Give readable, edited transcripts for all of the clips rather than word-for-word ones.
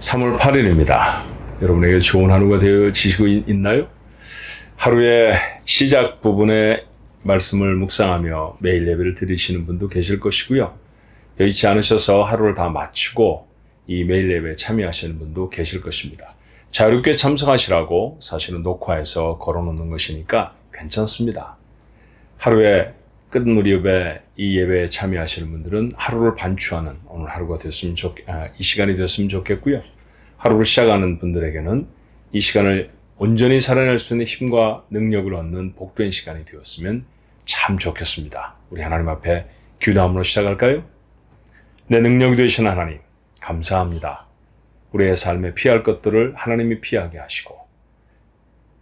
3월 8일입니다. 여러분에게 좋은 하루가 되어지시고 있나요? 하루의 시작 부분의 말씀을 묵상하며 매일 예배를 드리시는 분도 계실 것이고요. 여의치 않으셔서 하루를 다 마치고 이 매일 예배에 참여하시는 분도 계실 것입니다. 자유롭게 참석하시라고 사실은 녹화해서 걸어놓는 것이니까 괜찮습니다. 하루의 끝 무렵에 이 예배에 참여하시는 분들은 하루를 반추하는 오늘 하루가 됐으면 이 시간이 됐으면 좋겠고요. 하루를 시작하는 분들에게는 이 시간을 온전히 살아낼 수 있는 힘과 능력을 얻는 복된 시간이 되었으면 참 좋겠습니다. 우리 하나님 앞에 기도함으로 시작할까요? 내 능력이 되신 하나님, 감사합니다. 우리의 삶에 피할 것들을 하나님이 피하게 하시고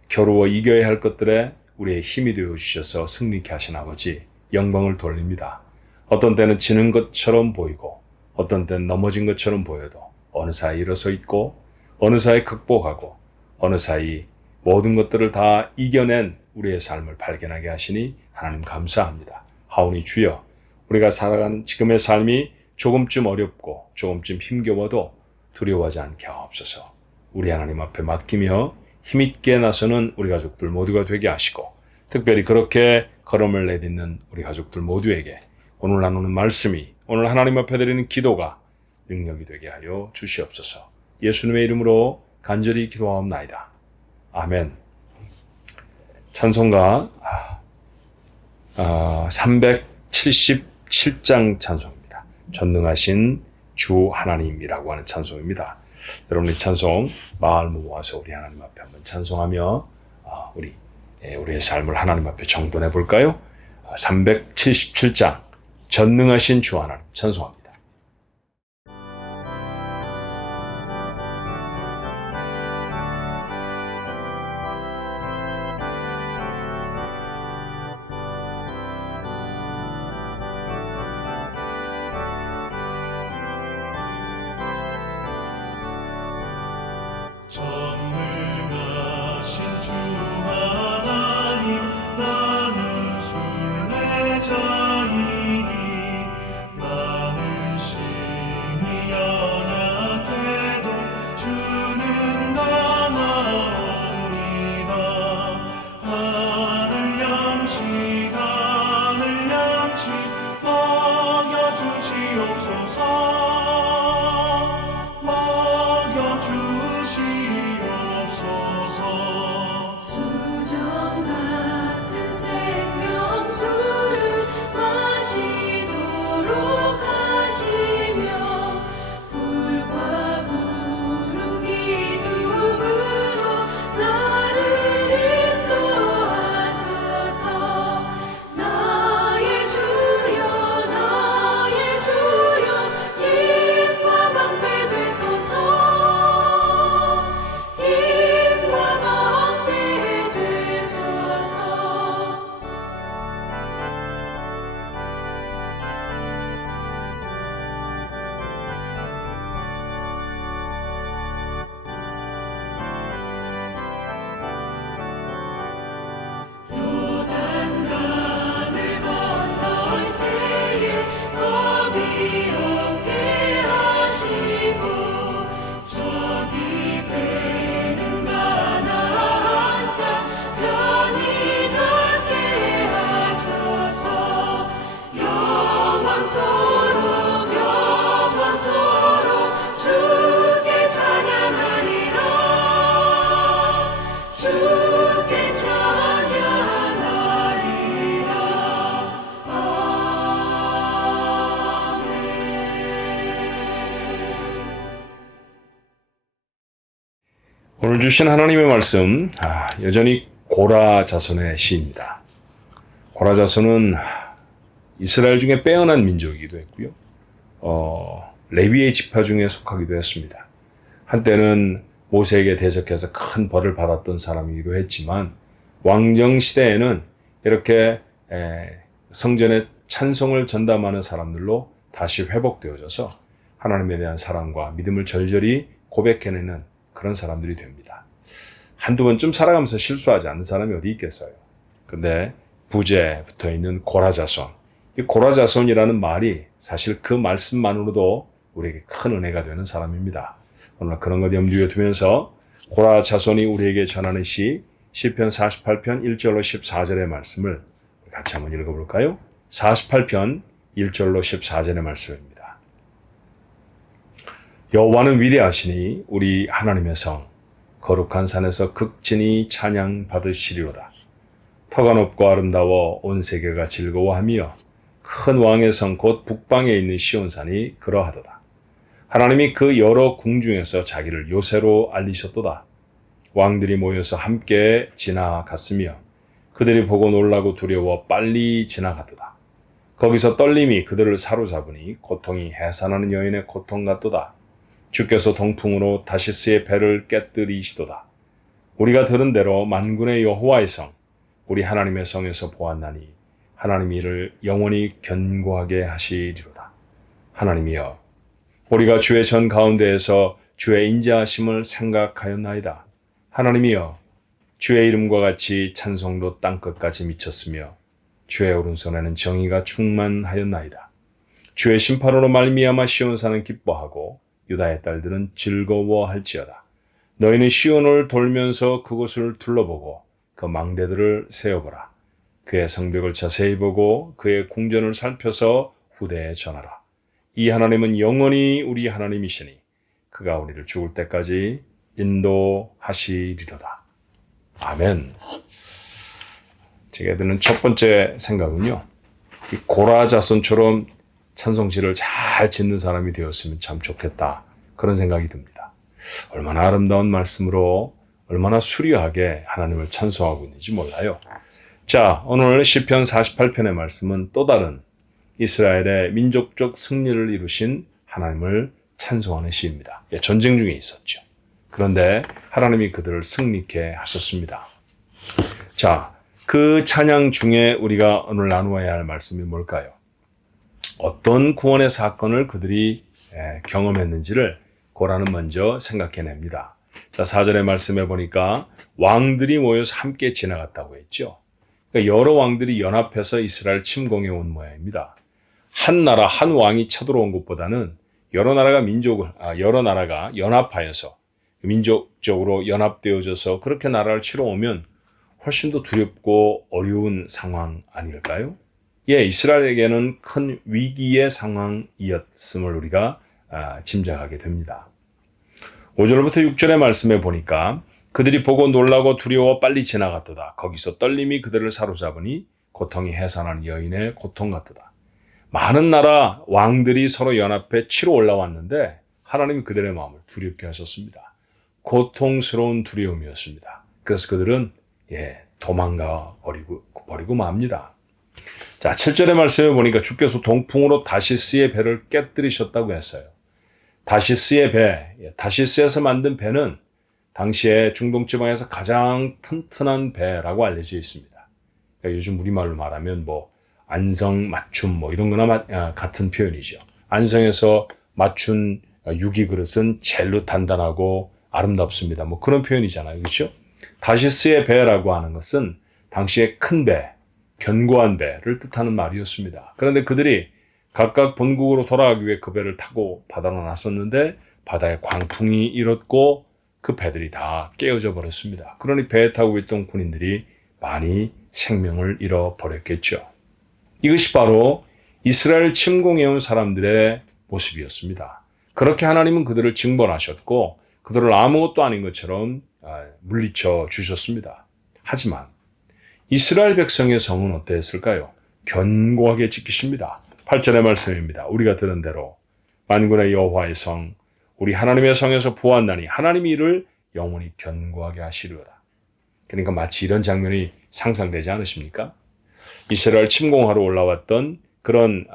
겨루어 이겨야 할 것들에 우리의 힘이 되어주셔서 승리케 하신 아버지, 영광을 돌립니다. 어떤 때는 지는 것처럼 보이고 어떤 때는 넘어진 것처럼 보여도 어느 사이 일어서 있고 어느 사이 극복하고 어느 사이 모든 것들을 다 이겨낸 우리의 삶을 발견하게 하시니 하나님 감사합니다. 하오니 주여, 우리가 살아가는 지금의 삶이 조금쯤 어렵고 조금쯤 힘겨워도 두려워하지 않게 하옵소서. 우리 하나님 앞에 맡기며 힘있게 나서는 우리 가족들 모두가 되게 하시고 특별히 그렇게 걸음을 내딛는 우리 가족들 모두에게 오늘 나누는 말씀이, 오늘 하나님 앞에 드리는 기도가 능력이 되게 하여 주시옵소서. 예수님의 이름으로 간절히 기도하옵나이다. 아멘. 찬송가 377장 찬송입니다. 전능하신 주 하나님이라고 하는 찬송입니다. 여러분 이 찬송 마음을 모아서 우리 하나님 앞에 한번 찬송하며 우리의 삶을 하나님 앞에 정돈해 볼까요? 377장 전능하신 주 하나님 찬송합니다. 전능하신 주 하나님, 나는 순례자이니 나는 심히 연약해도 주는 나나옵니다. 하늘 양식 먹여주시옵소서. 수정 같은 생명수를 마시도록 하시며 불과 구름 기둥으로 나를 인도하소서. 나의 주여 힘과 방패 되소서. 요단강을 건널 때에 겁이 없게 하시고 저기 배는 가나안 땅 편히 닿게 하소서. 영원토록 주께 찬양하리라. 주께 찬양하리라. 아멘. 오늘 주신 하나님의 말씀, 여전히 고라 자손의 시입니다. 고라 자손은 이스라엘 중에 빼어난 민족이기도 했고요. 레위의 지파 중에 속하기도 했습니다. 한때는 모세에게 대적해서 큰 벌을 받았던 사람이기도 했지만 왕정 시대에는 이렇게 성전에 찬송을 전담하는 사람들로 다시 회복되어져서 하나님에 대한 사랑과 믿음을 절절히 고백해내는 그런 사람들이 됩니다. 한두 번쯤 살아가면서 실수하지 않는 사람이 어디 있겠어요. 근데 부제에 붙어있는 고라자손, 이 고라자손이라는 말이 사실 그 말씀만으로도 우리에게 큰 은혜가 되는 사람입니다. 오늘 그런 것 염두에 두면서 고라 자손이 우리에게 전하는 시편 48편 1절로 14절의 말씀을 같이 한번 읽어볼까요? 48편 1절로 14절의 말씀입니다. 여호와는 위대하시니 우리 하나님의 성 거룩한 산에서 극진히 찬양 받으시리로다. 터가 높고 아름다워 온 세계가 즐거워하며 큰 왕의 성 곧 북방에 있는 시온산이 그러하도다. 하나님이 그 여러 궁 중에서 자기를 요새로 알리셨도다. 왕들이 모여서 함께 지나갔으며 그들이 보고 놀라고 두려워 빨리 지나갔도다. 거기서 떨림이 그들을 사로잡으니 고통이 해산하는 여인의 고통 같도다. 주께서 동풍으로 다시스의 배를 깨뜨리시도다. 우리가 들은 대로 만군의 여호와의 성 우리 하나님의 성에서 보았나니 하나님이 이를 영원히 견고하게 하시리로다. 하나님이여 우리가 주의 전 가운데에서 주의 인자하심을 생각하였나이다. 하나님이여 주의 이름과 같이 찬송도 땅끝까지 미쳤으며 주의 오른손에는 정의가 충만하였나이다. 주의 심판으로 말미암아 시온산은 기뻐하고 유다의 딸들은 즐거워할지어다. 너희는 시온을 돌면서 그곳을 둘러보고 그 망대들을 세어보라. 그의 성벽을 자세히 보고 그의 궁전을 살펴서 후대에 전하라. 이 하나님은 영원히 우리 하나님이시니 그가 우리를 죽을 때까지 인도하시리로다. 아멘. 제가 드는 첫 번째 생각은요. 이 고라 자손처럼 찬송시를 잘 짓는 사람이 되었으면 참 좋겠다. 그런 생각이 듭니다. 얼마나 아름다운 말씀으로 얼마나 수려하게 하나님을 찬송하고 있는지 몰라요. 자, 오늘 시편 48편의 말씀은 또 다른 이스라엘의 민족적 승리를 이루신 하나님을 찬송하는 시입니다. 전쟁 중에 있었죠. 그런데 하나님이 그들을 승리케 하셨습니다. 자, 그 찬양 중에 우리가 오늘 나누어야 할 말씀이 뭘까요? 어떤 구원의 사건을 그들이 경험했는지를 고라는 먼저 생각해냅니다. 자, 4절의 말씀에 보니까 왕들이 모여서 함께 지나갔다고 했죠. 그러니까 여러 왕들이 연합해서 이스라엘 침공해 온 모양입니다. 한 나라, 한 왕이 쳐들어온 것보다는 여러 나라가 연합하여서 민족적으로 연합되어져서 그렇게 나라를 치러 오면 훨씬 더 두렵고 어려운 상황 아닐까요? 예, 이스라엘에게는 큰 위기의 상황이었음을 우리가 짐작하게 됩니다. 5절부터 6절의 말씀에 보니까 그들이 보고 놀라고 두려워 빨리 지나갔도다. 거기서 떨림이 그들을 사로잡으니 고통이 해산하는 여인의 고통 같도다. 많은 나라 왕들이 서로 연합해 치러 올라왔는데 하나님이 그들의 마음을 두렵게 하셨습니다. 고통스러운 두려움이었습니다. 그래서 그들은 도망가 버리고 맙니다. 자, 7절의 말씀에 보니까 주께서 동풍으로 다시스의 배를 깨뜨리셨다고 했어요. 다시스의 배, 다시스에서 만든 배는 당시에 중동 지방에서 가장 튼튼한 배라고 알려져 있습니다. 그러니까 요즘 우리말로 말하면 안성 맞춤 이런 거나 같은 표현이죠. 안성에서 맞춘 유기 그릇은 젤로 단단하고 아름답습니다. 그런 표현이잖아요. 그렇죠? 다시스의 배라고 하는 것은 당시에 큰 배, 견고한 배를 뜻하는 말이었습니다. 그런데 그들이 각각 본국으로 돌아가기 위해 그 배를 타고 바다로 나섰는데 바다에 광풍이 일었고 그 배들이 다 깨어져 버렸습니다. 그러니 배에 타고 있던 군인들이 많이 생명을 잃어버렸겠죠. 이것이 바로 이스라엘 침공해온 사람들의 모습이었습니다. 그렇게 하나님은 그들을 징벌하셨고 그들을 아무것도 아닌 것처럼 물리쳐 주셨습니다. 하지만 이스라엘 백성의 성은 어땠을까요? 견고하게 지키십니다. 8절의 말씀입니다. 우리가 들은 대로 만군의 여호와의 성 우리 하나님의 성에서 보았나니 하나님이 이를 영원히 견고하게 하시리로다. 그러니까 마치 이런 장면이 상상되지 않으십니까? 이스라엘 침공하러 올라왔던 그런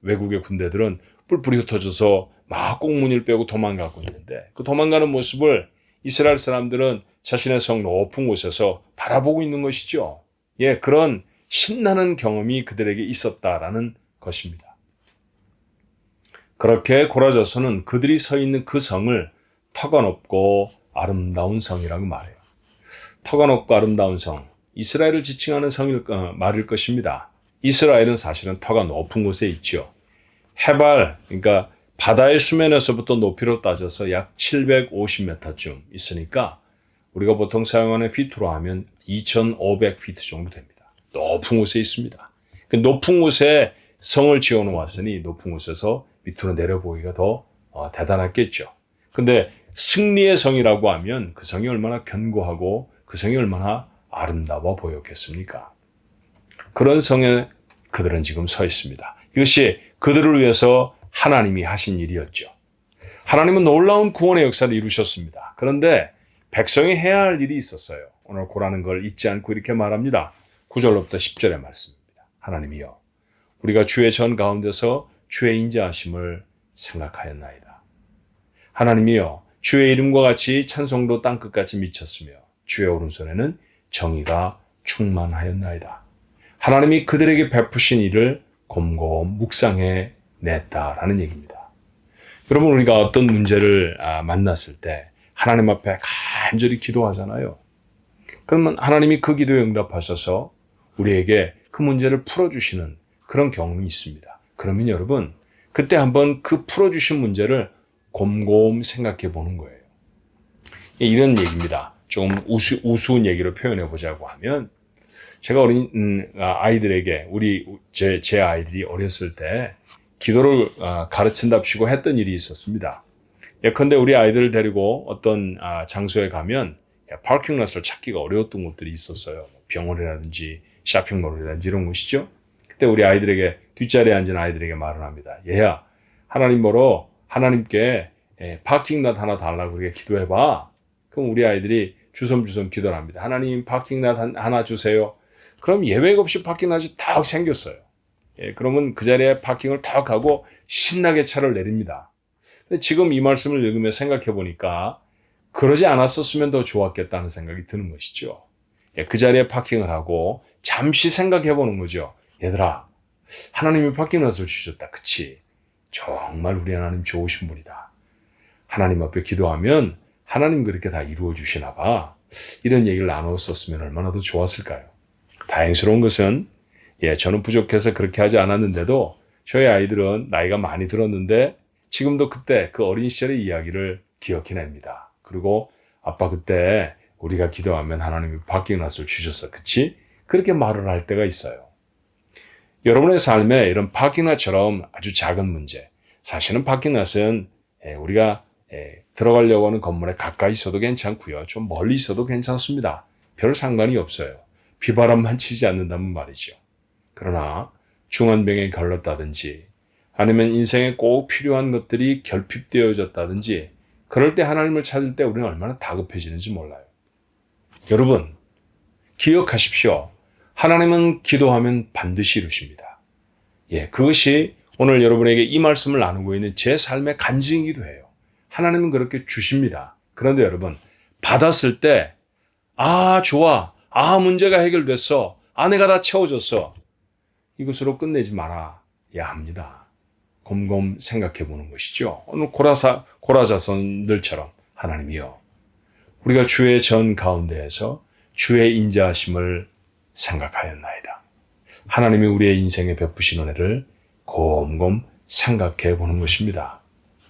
외국의 군대들은 뿔뿔이 흩어져서 막 꽁무니를 빼고 도망가고 있는데 그 도망가는 모습을 이스라엘 사람들은 자신의 성 높은 곳에서 바라보고 있는 것이죠. 예, 그런 신나는 경험이 그들에게 있었다라는 것입니다. 그렇게 고라자손은 그들이 서 있는 그 성을 터가 높고 아름다운 성이라고 말해요. 터가 높고 아름다운 성, 이스라엘을 지칭하는 말일 것입니다. 이스라엘은 사실은 터가 높은 곳에 있죠. 해발, 그러니까 바다의 수면에서부터 높이로 따져서 약 750m쯤 있으니까 우리가 보통 사용하는 피트로 하면 2500피트 정도 됩니다. 높은 곳에 있습니다. 그 높은 곳에 성을 지어 놓았으니 높은 곳에서 밑으로 내려보기가 더 대단했겠죠. 근데 승리의 성이라고 하면 그 성이 얼마나 견고하고 그 성이 얼마나 아름다워 보였겠습니까? 그런 성에 그들은 지금 서 있습니다. 이것이 그들을 위해서 하나님이 하신 일이었죠. 하나님은 놀라운 구원의 역사를 이루셨습니다. 그런데 백성이 해야 할 일이 있었어요. 오늘 고라는 걸 잊지 않고 이렇게 말합니다. 9절로부터 10절의 말씀입니다. 하나님이여, 우리가 주의 전 가운데서 주의 인자하심을 생각하였나이다. 하나님이여, 주의 이름과 같이 찬송도 땅끝까지 미쳤으며 주의 오른손에는 정의가 충만하였나이다. 하나님이 그들에게 베푸신 일을 곰곰 묵상해 냈다라는 얘기입니다. 여러분, 우리가 어떤 문제를 만났을 때 하나님 앞에 간절히 기도하잖아요. 그러면 하나님이 그 기도에 응답하셔서 우리에게 그 문제를 풀어주시는 그런 경험이 있습니다. 그러면 여러분, 그때 한번 그 풀어주신 문제를 곰곰 생각해 보는 거예요. 이런 얘기입니다. 좀 우스운 얘기로 표현해 보자고 하면, 제가 어린 아이들에게 제 아이들이 어렸을 때 기도를 가르친답시고 했던 일이 있었습니다. 예컨대 우리 아이들을 데리고 어떤 장소에 가면 파킹롯을 찾기가 어려웠던 곳들이 있었어요. 병원이라든지 쇼핑몰이라든지 이런 곳이죠. 그때 우리 아이들에게, 뒷자리에 앉은 아이들에게 말을 합니다. 얘야, 하나님 보러 하나님께 파킹롯 하나 달라고 그렇게 기도해봐. 그럼 우리 아이들이 주섬주섬 기도를 합니다. 하나님, 파킹롯 하나 주세요. 그럼 예외 없이 파킹롯이 딱 생겼어요. 그러면 그 자리에 파킹을 딱 하고 신나게 차를 내립니다. 근데 지금 이 말씀을 읽으며 생각해 보니까 그러지 않았었으면 더 좋았겠다는 생각이 드는 것이죠. 그 자리에 파킹을 하고 잠시 생각해 보는 거죠. 얘들아, 하나님이 파킹롯을 주셨다. 그치? 정말 우리 하나님 좋으신 분이다. 하나님 앞에 기도하면 하나님 그렇게 다 이루어 주시나 봐. 이런 얘기를 나눴었으면 얼마나 더 좋았을까요? 다행스러운 것은 저는 부족해서 그렇게 하지 않았는데도 저희 아이들은 나이가 많이 들었는데 지금도 그때 그 어린 시절의 이야기를 기억해냅니다. 그리고 아빠, 그때 우리가 기도하면 하나님이 파킹롯을 주셨어. 그치? 그렇게 말을 할 때가 있어요. 여러분의 삶에 이런 파킹롯처럼 아주 작은 문제, 사실은 파킹롯은 우리가 들어가려고 하는 건물에 가까이 있어도 괜찮고요. 좀 멀리 있어도 괜찮습니다. 별 상관이 없어요. 비바람만 치지 않는다면 말이죠. 그러나 중환병에 걸렸다든지 아니면 인생에 꼭 필요한 것들이 결핍되어졌다든지 그럴 때 하나님을 찾을 때 우리는 얼마나 다급해지는지 몰라요. 여러분, 기억하십시오. 하나님은 기도하면 반드시 이루십니다. 그것이 오늘 여러분에게 이 말씀을 나누고 있는 제 삶의 간증이기도 해요. 하나님은 그렇게 주십니다. 그런데 여러분, 받았을 때 좋아. 문제가 해결됐어. 내가 다 채워졌어. 이것으로 끝내지 말아야 합니다. 곰곰 생각해 보는 것이죠. 오늘 고라자손들처럼 하나님이여, 우리가 주의 전 가운데에서 주의 인자하심을 생각하였나이다. 하나님이 우리의 인생에 베푸신 은혜를 곰곰 생각해 보는 것입니다.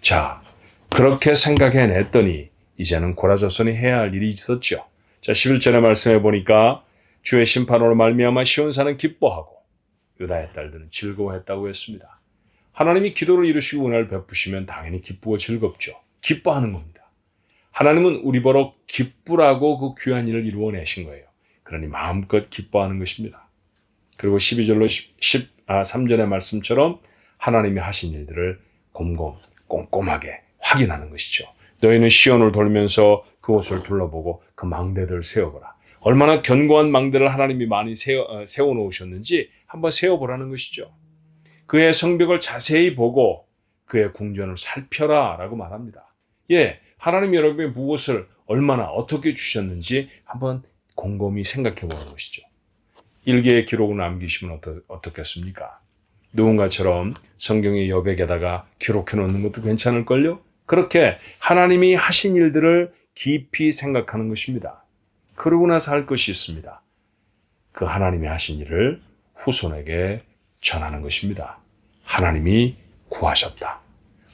자, 그렇게 생각해냈더니 이제는 고라자손이 해야 할 일이 있었죠. 자, 11절의 말씀해 보니까 주의 심판으로 말미암아 시온산은 기뻐하고 유다의 딸들은 즐거워했다고 했습니다. 하나님이 기도를 이루시고 은혜를 베푸시면 당연히 기쁘고 즐겁죠. 기뻐하는 겁니다. 하나님은 우리 보러 기쁘라고 그 귀한 일을 이루어내신 거예요. 그러니 마음껏 기뻐하는 것입니다. 그리고 12절로 13절의 말씀처럼 하나님이 하신 일들을 꼼꼼하게 확인하는 것이죠. 너희는 시온을 돌면서 그곳을 둘러보고 그 망대들을 세워보라. 얼마나 견고한 망대를 하나님이 많이 세워놓으셨는지 한번 세워보라는 것이죠. 그의 성벽을 자세히 보고 그의 궁전을 살펴라 라고 말합니다. 하나님이 여러분의 무엇을 얼마나 어떻게 주셨는지 한번 곰곰이 생각해 보는 것이죠. 일기의 기록을 남기시면 어떻겠습니까? 누군가처럼 성경의 여백에다가 기록해 놓는 것도 괜찮을걸요? 그렇게 하나님이 하신 일들을 깊이 생각하는 것입니다. 그러고 나서 할 것이 있습니다. 그 하나님이 하신 일을 후손에게 전하는 것입니다. 하나님이 구하셨다.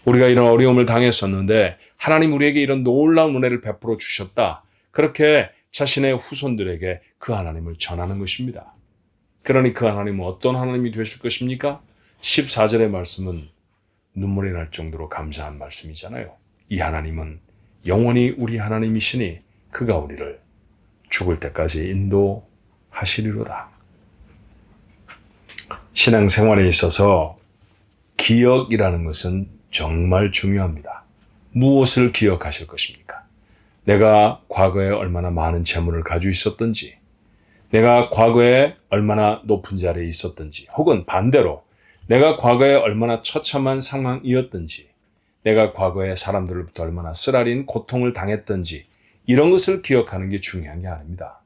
우리가 이런 어려움을 당했었는데 하나님 우리에게 이런 놀라운 은혜를 베풀어 주셨다. 그렇게 자신의 후손들에게 그 하나님을 전하는 것입니다. 그러니 그 하나님은 어떤 하나님이 되실 것입니까? 14절의 말씀은 눈물이 날 정도로 감사한 말씀이잖아요. 이 하나님은 영원히 우리 하나님이시니 그가 우리를 죽을 때까지 인도하시리로다. 신앙생활에 있어서 기억이라는 것은 정말 중요합니다. 무엇을 기억하실 것입니까? 내가 과거에 얼마나 많은 재물을 가지고 있었던지, 내가 과거에 얼마나 높은 자리에 있었던지, 혹은 반대로 내가 과거에 얼마나 처참한 상황이었던지, 내가 과거에 사람들로부터 얼마나 쓰라린 고통을 당했던지, 이런 것을 기억하는 게 중요한 게 아닙니다.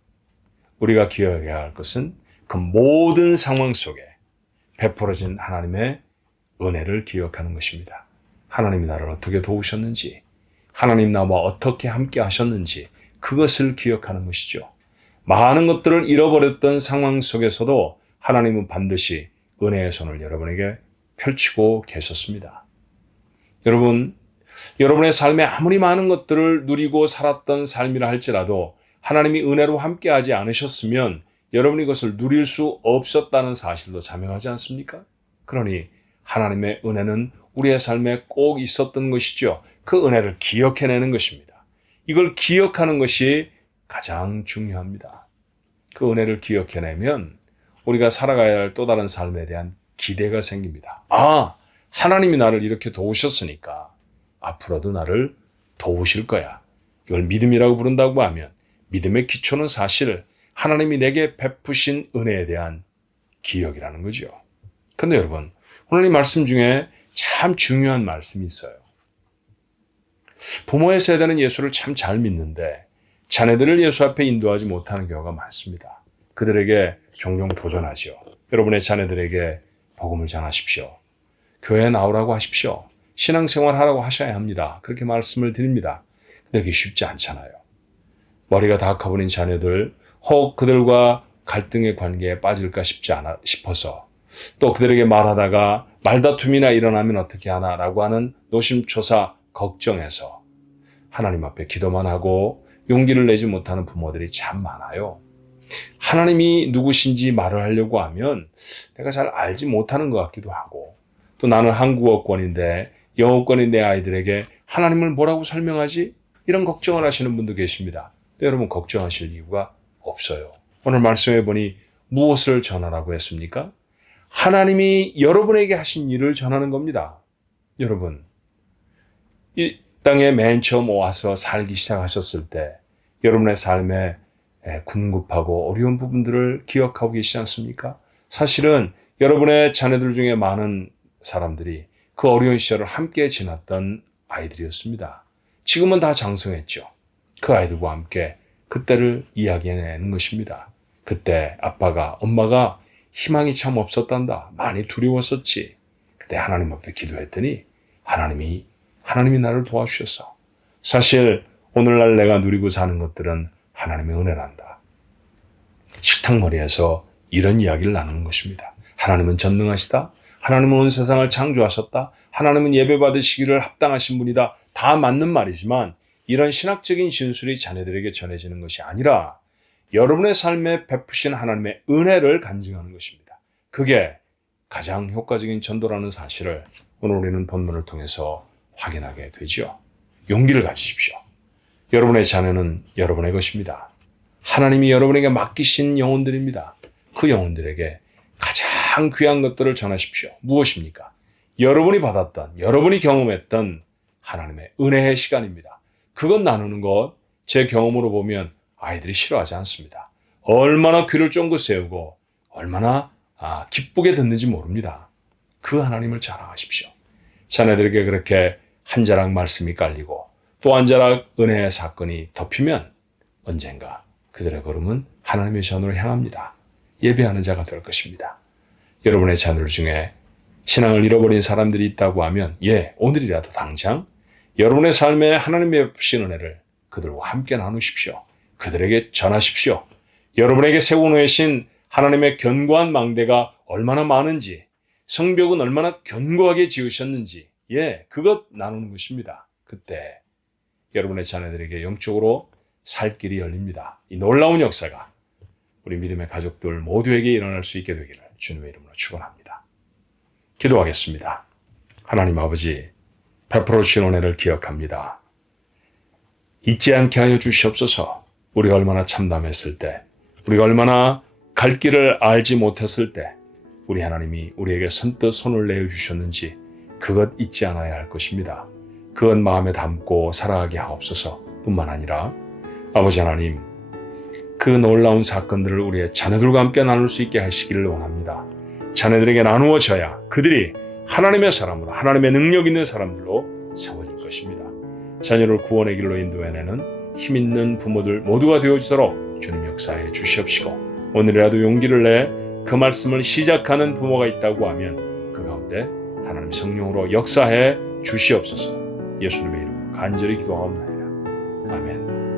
우리가 기억해야 할 것은 그 모든 상황 속에 베풀어진 하나님의 은혜를 기억하는 것입니다. 하나님이 나를 어떻게 도우셨는지, 하나님 나와 어떻게 함께 하셨는지, 그것을 기억하는 것이죠. 많은 것들을 잃어버렸던 상황 속에서도 하나님은 반드시 은혜의 손을 여러분에게 펼치고 계셨습니다. 여러분, 여러분의 삶에 아무리 많은 것들을 누리고 살았던 삶이라 할지라도 하나님이 은혜로 함께하지 않으셨으면 여러분이 그것을 누릴 수 없었다는 사실도 자명하지 않습니까? 그러니 하나님의 은혜는 우리의 삶에 꼭 있었던 것이죠. 그 은혜를 기억해내는 것입니다. 이걸 기억하는 것이 가장 중요합니다. 그 은혜를 기억해내면 우리가 살아가야 할 또 다른 삶에 대한 기대가 생깁니다. 아, 하나님이 나를 이렇게 도우셨으니까 앞으로도 나를 도우실 거야. 이걸 믿음이라고 부른다고 하면 믿음의 기초는 사실 하나님이 내게 베푸신 은혜에 대한 기억이라는 거죠. 근데 여러분, 오늘 이 말씀 중에 참 중요한 말씀이 있어요. 부모의 세대는 예수를 참 잘 믿는데 자녀들을 예수 앞에 인도하지 못하는 경우가 많습니다. 그들에게 종종 도전하죠. 여러분의 자녀들에게 복음을 전하십시오. 교회에 나오라고 하십시오. 신앙생활 하라고 하셔야 합니다. 그렇게 말씀을 드립니다. 근데 그게 쉽지 않잖아요. 머리가 다 커버린 자녀들, 혹 그들과 갈등의 관계에 빠질까 싶어서 또 그들에게 말하다가 말다툼이나 일어나면 어떻게 하나라고 하는 노심초사 걱정해서 하나님 앞에 기도만 하고 용기를 내지 못하는 부모들이 참 많아요. 하나님이 누구신지 말을 하려고 하면 내가 잘 알지 못하는 것 같기도 하고, 또 나는 한국어권인데 영어권인 내 아이들에게 하나님을 뭐라고 설명하지? 이런 걱정을 하시는 분도 계십니다. 근데 여러분, 걱정하실 이유가 없어요. 오늘 말씀해 보니 무엇을 전하라고 했습니까? 하나님이 여러분에게 하신 일을 전하는 겁니다. 여러분, 이 땅에 맨 처음 와서 살기 시작하셨을 때 여러분의 삶에 궁급하고 어려운 부분들을 기억하고 계시지 않습니까? 사실은 여러분의 자녀들 중에 많은 사람들이 그 어려운 시절을 함께 지났던 아이들이었습니다. 지금은 다 장성했죠. 그 아이들과 함께 그때를 이야기해내는 것입니다. 그때 아빠가, 엄마가 희망이 참 없었단다. 많이 두려웠었지. 그때 하나님 앞에 기도했더니 하나님이 나를 도와주셨어. 사실 오늘날 내가 누리고 사는 것들은 하나님의 은혜란다. 식탁머리에서 이런 이야기를 나누는 것입니다. 하나님은 전능하시다. 하나님은 온 세상을 창조하셨다. 하나님은 예배받으시기를 합당하신 분이다. 다 맞는 말이지만 이런 신학적인 진술이 자녀들에게 전해지는 것이 아니라 여러분의 삶에 베푸신 하나님의 은혜를 간증하는 것입니다. 그게 가장 효과적인 전도라는 사실을 오늘 우리는 본문을 통해서 확인하게 되죠. 용기를 가지십시오. 여러분의 자녀는 여러분의 것입니다. 하나님이 여러분에게 맡기신 영혼들입니다. 그 영혼들에게 가장 귀한 것들을 전하십시오. 무엇입니까? 여러분이 받았던, 여러분이 경험했던 하나님의 은혜의 시간입니다. 그것 나누는 것, 제 경험으로 보면 아이들이 싫어하지 않습니다. 얼마나 귀를 쫑긋 세우고 얼마나 기쁘게 듣는지 모릅니다. 그 하나님을 자랑하십시오. 자녀들에게 그렇게 한 자락 말씀이 깔리고 또 한 자락 은혜의 사건이 덮이면 언젠가 그들의 걸음은 하나님의 전으로 향합니다. 예배하는 자가 될 것입니다. 여러분의 자녀들 중에 신앙을 잃어버린 사람들이 있다고 하면 오늘이라도 당장 여러분의 삶에 하나님의 베푸신 은혜를 그들과 함께 나누십시오. 그들에게 전하십시오. 여러분에게 세워놓으신 하나님의 견고한 망대가 얼마나 많은지, 성벽은 얼마나 견고하게 지으셨는지, 그것 나누는 것입니다. 그때 여러분의 자녀들에게 영적으로 살 길이 열립니다. 이 놀라운 역사가 우리 믿음의 가족들 모두에게 일어날 수 있게 되기를 주님의 이름으로 축원합니다. 기도하겠습니다. 하나님 아버지, 베풀어 주신 은혜를 기억합니다. 잊지 않게 하여 주시옵소서. 우리가 얼마나 참담했을 때, 우리가 얼마나 갈 길을 알지 못했을 때 우리 하나님이 우리에게 선뜻 손을 내어주셨는지 그것 잊지 않아야 할 것입니다. 그것 마음에 담고 살아가게 하옵소서. 뿐만 아니라 아버지 하나님, 그 놀라운 사건들을 우리의 자녀들과 함께 나눌 수 있게 하시기를 원합니다. 자녀들에게 나누어져야 그들이 하나님의 사람으로, 하나님의 능력 있는 사람들로 세워질 것입니다. 자녀를 구원의 길로 인도해내는 힘있는 부모들 모두가 되어주도록 주님 역사해 주시옵시고, 오늘이라도 용기를 내 그 말씀을 시작하는 부모가 있다고 하면 그 가운데 하나님 성령으로 역사해 주시옵소서. 예수님의 이름으로 간절히 기도하옵나이다. 아멘.